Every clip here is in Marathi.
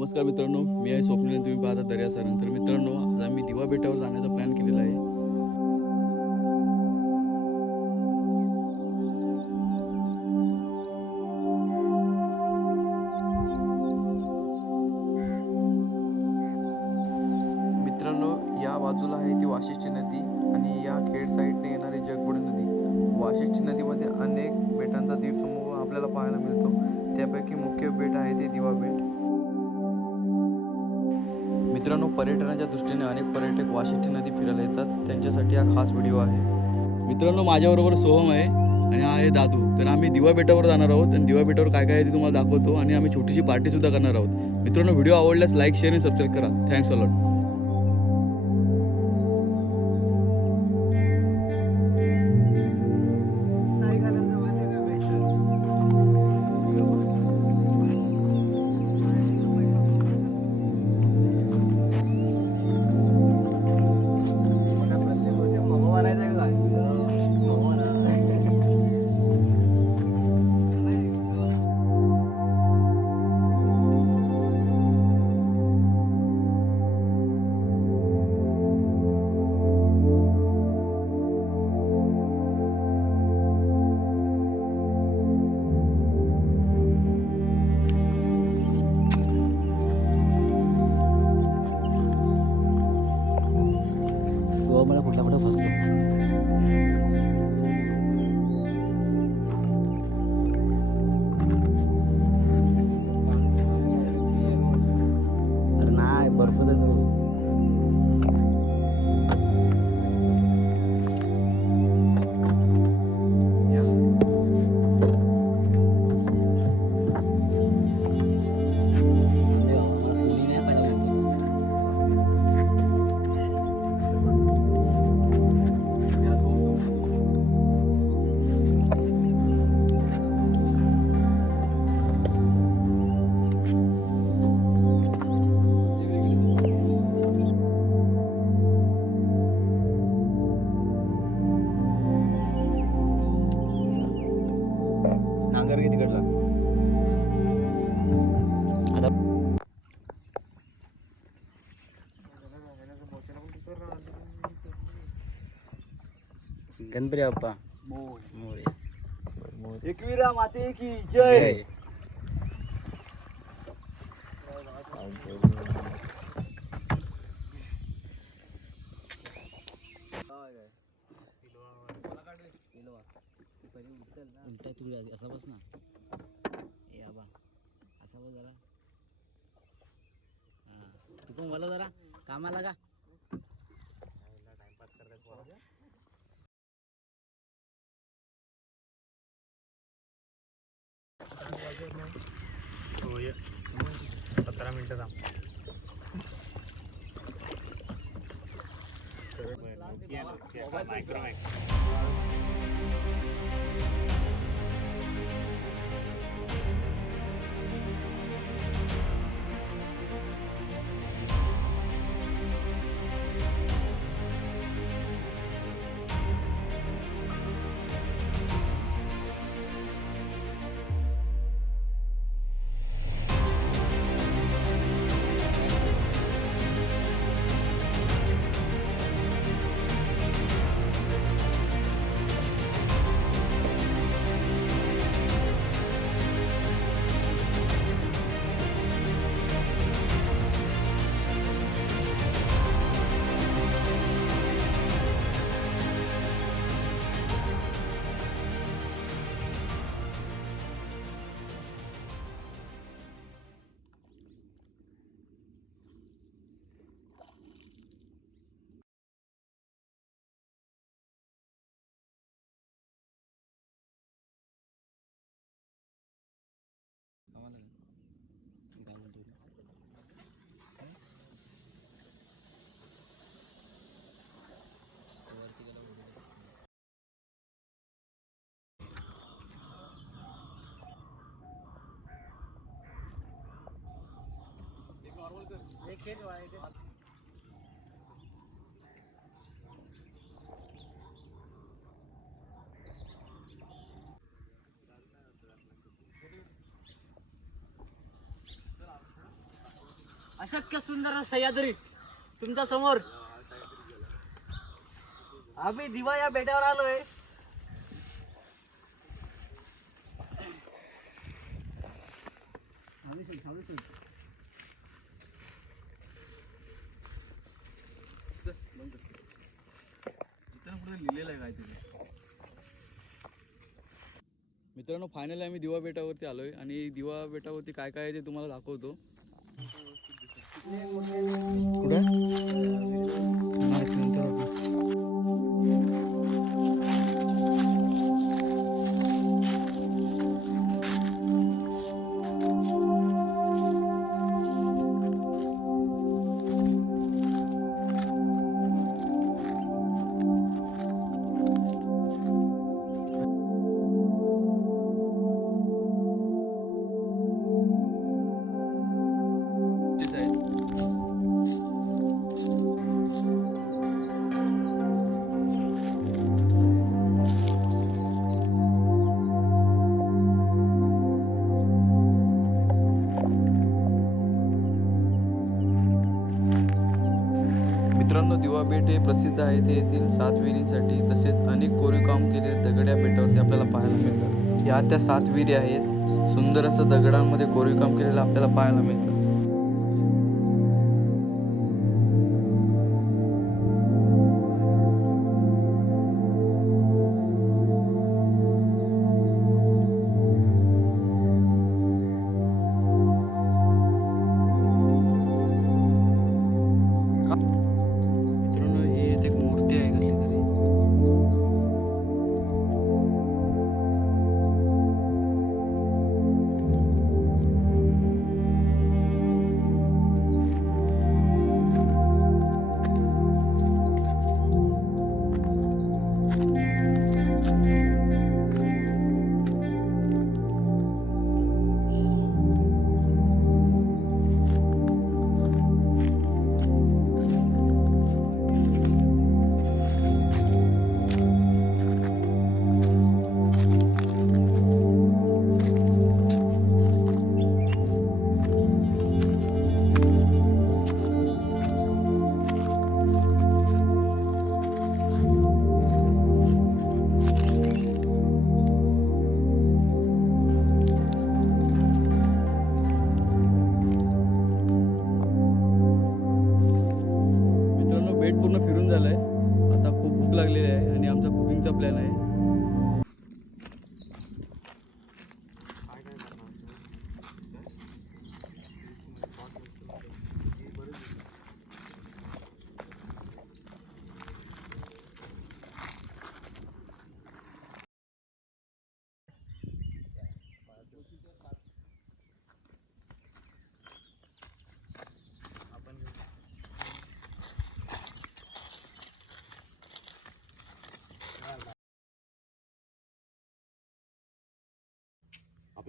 नमस्कार मित्रांनो मी आहे स्वप्नील तुम्ही पाहता दर्या सर तर मित्रांनो आज आम्ही दिवा बेटावर जाण्याचा प्लॅन केलेला आहे. हा आहे. मित्रांनो माझ्याबरोबर सोहम आहे आणि हा आहे दादू. तर आम्ही दिवा बेटावर जाणार आहोत आणि दिवा बेटावर काय काय आहे ते तुम्हाला दाखवतो आणि आम्ही छोटीशी पार्टी सुद्धा करणार आहोत. मित्रांनो व्हिडिओ आवडल्यास लाईक शेअर आणि सबस्क्राईब करा. Thanks a lot Ganpati Bappa More. Ekvira माते की जय. उलटा तू असा बस ना. ए आबा. असा बस जरा. हा. तू पण बोला जरा. कामाला का Давай, давай, अशक्य सुंदर सह्याद्री तुमच्यासमोर. आम्ही दिवा या बेटावर आलोय. लिहिलेलं आहे काहीतरी. मित्रांनो फायनली आम्ही दिवा बेटावरती आलोय. आणि दिवा बेटावरती काय काय आहे ते तुम्हाला दाखवतो. udah? मित्रांनो दिवा बेट हे प्रसिद्ध आहे ते येथील सात विहिरींसाठी तसेच अनेक कोरीवकाम केलेले दगड्या बेटावरती आपल्याला पाहायला मिळतात. या त्या सात विहिरी आहेत. सुंदर असं दगडांमध्ये कोरीवकाम केलेलं आपल्याला पाहायला मिळतं.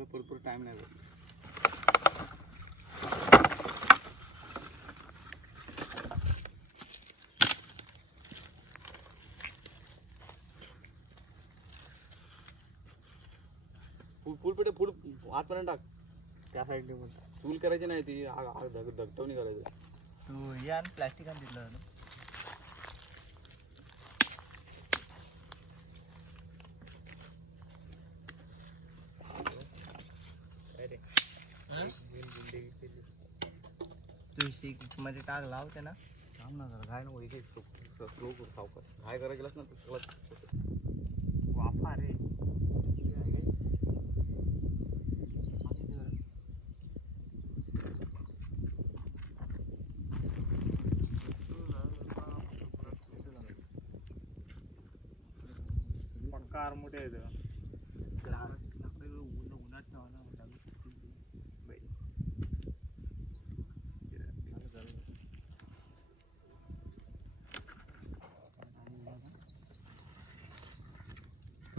आपला भरपूर टाइम नाही भेटला. फुल फुल पेटे फुल आतपर्यंत टाक त्या साईडने पण चूल करायची नाही ती आग आग धग धगटवणी करायचं तू या प्लॅस्टिक आणि तिथलं तू मध्ये टाक लाव ना थांब ना जरा घाय नको इथे स्लो करू सावकाश घाय करायला गेलास ना तर सगळं वाफा रे. पक्का आरमुटे आहे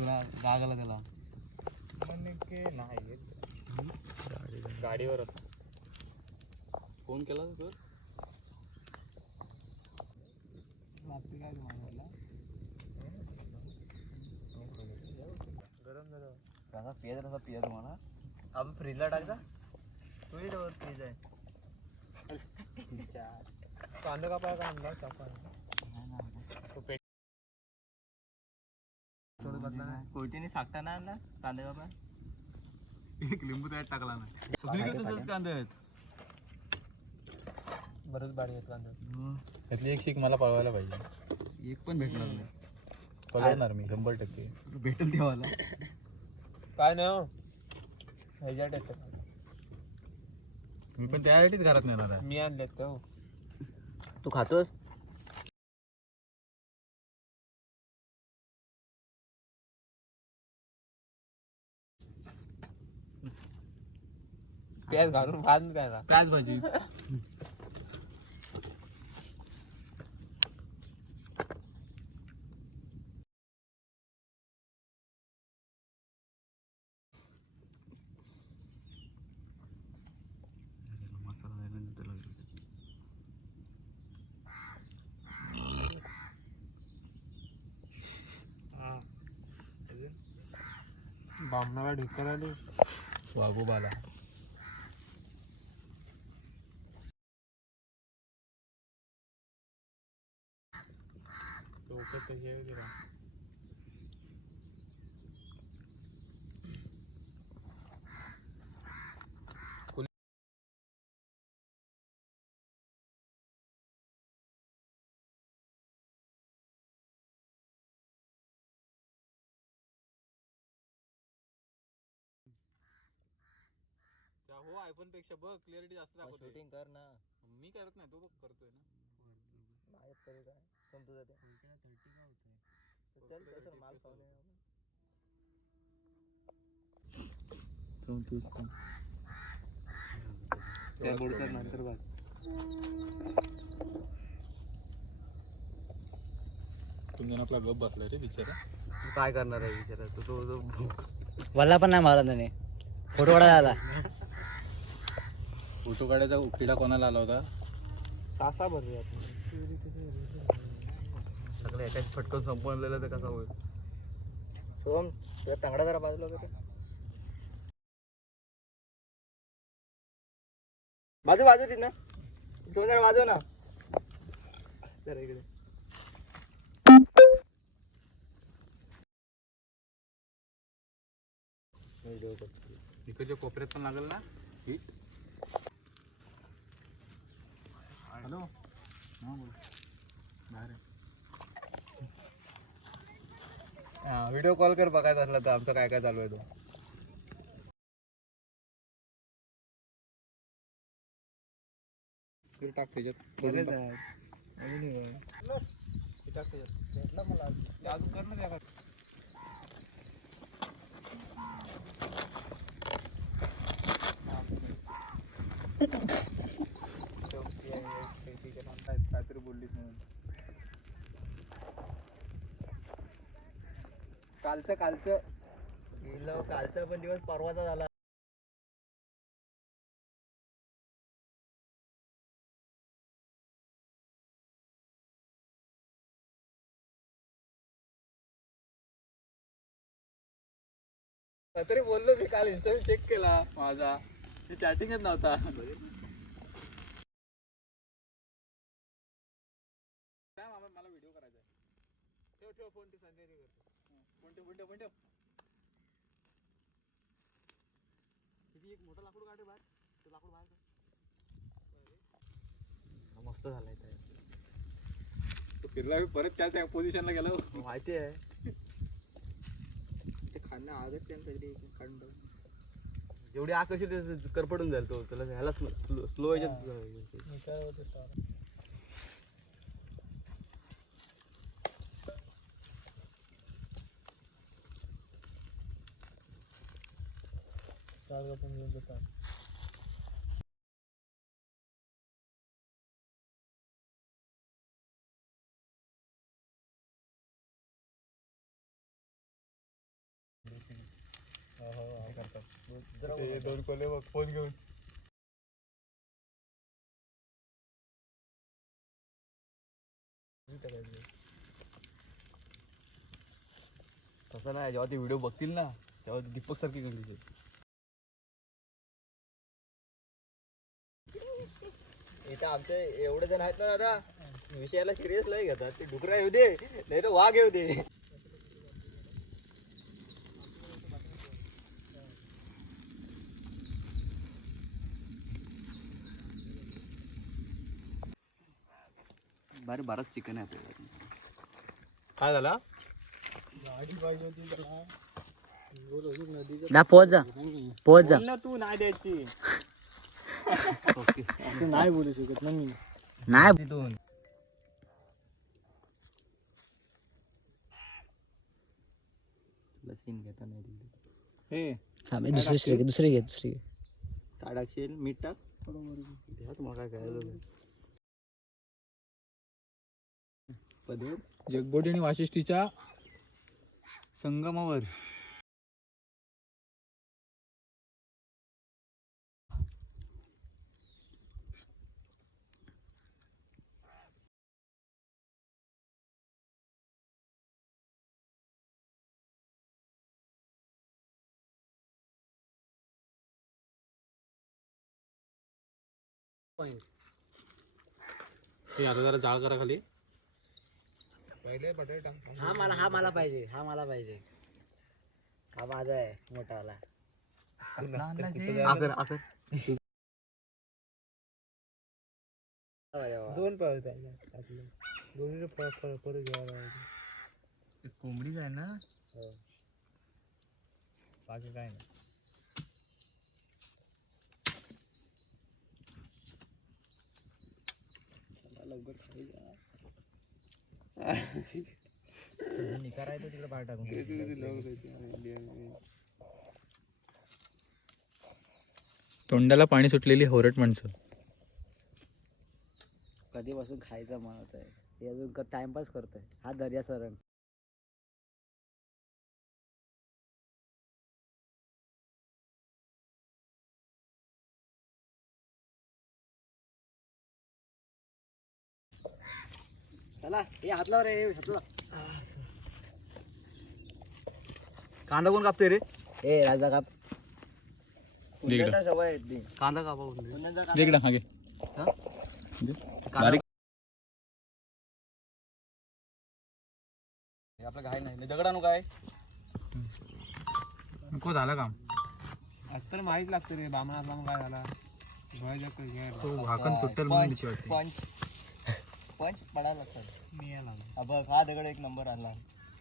तुला राग आला त्याला नाही गाडीवर होता फोन केला गरम कसा पिया तसा पिया तुम्हाला. आपण फ्रीजला टाकजा तू फ्रीज आहे. कांदा कोयटीने साखटा नाही आणला कांदा कापाय एक लिंबू त्यात टाकला ना सगळीकडे तसंच कांदे आहेत? बरंच बाडी येत कांदा. त्यातली एक शीक मला पळवायला पाहिजे. एक पण भेटणार नाही. पळवणार मी शंभर टक्के. भेटेल तेव्हाला काय नाही हो ह्याच्यात येतं मी पण त्यासाठीच घरात नेणार आहे. मी आणलेत का हो? तू खातोस? प्याज घालून भात काय ना प्याज भाजी. बामणाला ढिक्कर आली. वाघोबाला. कशी आहे तिला हो आयफोनपेक्षा बघ क्लिअरिटी जास्त दाखवते. शूटिंग कर ना. मी करत नाही तो बघ करतोय ना. तरी काय? संपतो जाते. चल माल त्या बोलतात नंतर बघ तुम्ही आपला गप बसलाय रे बिचारा. काय करणार आहे विचारा तो तो वल्ला पण नाही मारला त्याने. फोटो काढायला आला. फोटो काढायचा उकिडा कोणाला आला होता? सासा भरले आता एकाच फटकन संपवलेलं तर कसा होईल? सोम तुझा तांगडा जरा बाजूला कर बाजू बाजू तिथं तुम्ही जरा वाजव ना. जरा इकडे. इकडच्या कोपऱ्यात पण लागेल ना हॅलो. हा बोल. बाहेर आहे. व्हिडिओ कॉल कर बघायचा असला तर आमचं काय काय चालू आहे तो. टाक त्याच्यात. फोडून टाक. काहीतरी बोललीच म्हणून. कालचं कालचं. गेलं कालचा पण दिवस परवाचा झाला. तरी बोललो मी काल इंस्टा चेक केला माझा. चॅटिंगच नव्हता मला व्हिडिओ करायचा आहे ठेव ठेव फोन ते संजय ठेव फोन ठेव किती एक मोठा लाकूड काढे बाहेर. ते लाकूड बाहेर. मस्त झालाय तो. फिरला परत त्या त्या पोझिशनला गेलो. माहिती आहे. ते खाणं आजच त्यांच्याकडे काढून. जेवढी आग कशी ते करपटून जाईल तो. त्याला ह्याला स्लो जागा पण घेऊन जातात हो, हो, हो. दोन कोले बघ फोन घेऊन. तसं नाही जेव्हा ते व्हिडिओ बघतील ना तेव्हा दीपक सारखी कंडिशन आमचे एवढे जण आहेत ना दादा विषयाला सिरियस लय घेतात. ते डुकरा येऊ दे नाही तर वाघ येऊ दे. बारे बाराच चिकन आहे काय झाला? ना पोहोच जा. पोहोच जा. बोल ना तू नाही द्यायची. नाही बोलू शकत ना मी. नाही. सीन घेता नाही हे. थांब, हे दुसरी स्ट्री घे दुसरी घे दुसरी घे. मीठ टाक. तुम्हाला काय पदर आणि वाशिष्ठीच्या संगमावर. ते आता जरा जाळ करा खाली. पहिले बटाटे टाक. हा मला हा मला पाहिजे हा मला पाहिजे. हा माझा आहे मोठावाला. आकर आकर दोन पाव दोन्ही फळ फळ परत घ्यायला कोंबडीच आहे ना? बाकी काय नाही. करायचं तिकडे बाहेर टाकून तोंडाला पाणी सुटलेली होरट माणसं. कधीपासून खायचं म्हणत आहे. हे अजून टाइमपास करतोय. हा दर्या सरण. चला हे हातला रे हातला. कांदा कोण कापते रे? ए राजा काप. कांदा कापा इकडं, हा घे. बारीक. आपलं घाई नाही दगड आणू काय? नको झालं काम. आता माहीत लागतं रे बामण मग काय झाला. पंच पंच पडायला लागतात मी यायला हा बघ हा दगड एक नंबर आणला.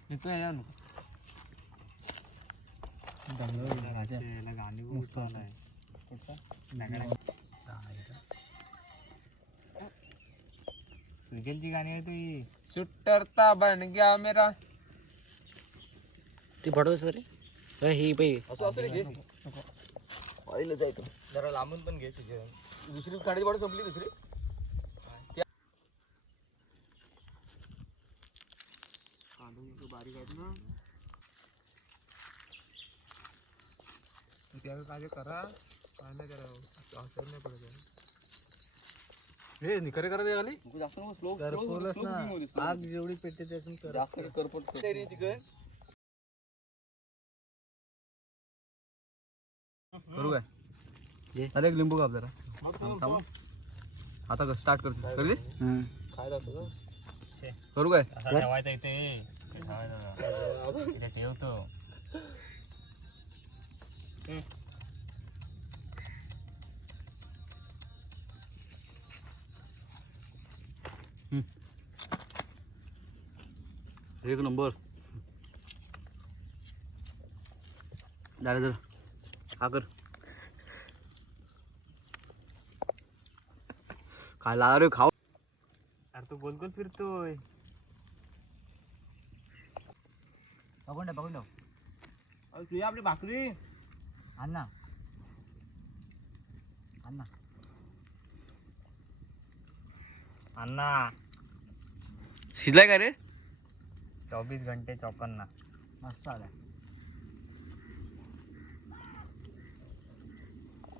येतो या नको. गाणी मस्त आलाय क्रिकेटची गाणी आहे ती सुट्टरता बन गया मेरा. ती फडवस रे अरे ही पै असं असं रे घे. ऑइल जायचं जरा लांबून पण घे दुसरी साडी पाडू संपली दुसरी? काय करा काय नाही करा औषध नाही पडत हे निकरे करा ते खाली। जास्त स्लो आग जेवढी पेटते त्यातून जास्त करपट चिकन. करू काय? जे. अरे एक लिंबू काप जरा. आता कर स्टार्ट करतो करली करू काय? ठेवायचं इथे. इथे ठेवतो एक नंबर. झालं झालं हा कर. काय लागला रे खाऊ. अरे तू गोल गोल फिरतोय. बघून ठेव बघून ठेव. अरे तुझी आपली भाकरी. अण्णा अण्णा अण्णा शिजलाय का रे? चोवीस घंटे चौपन्न मस्त आला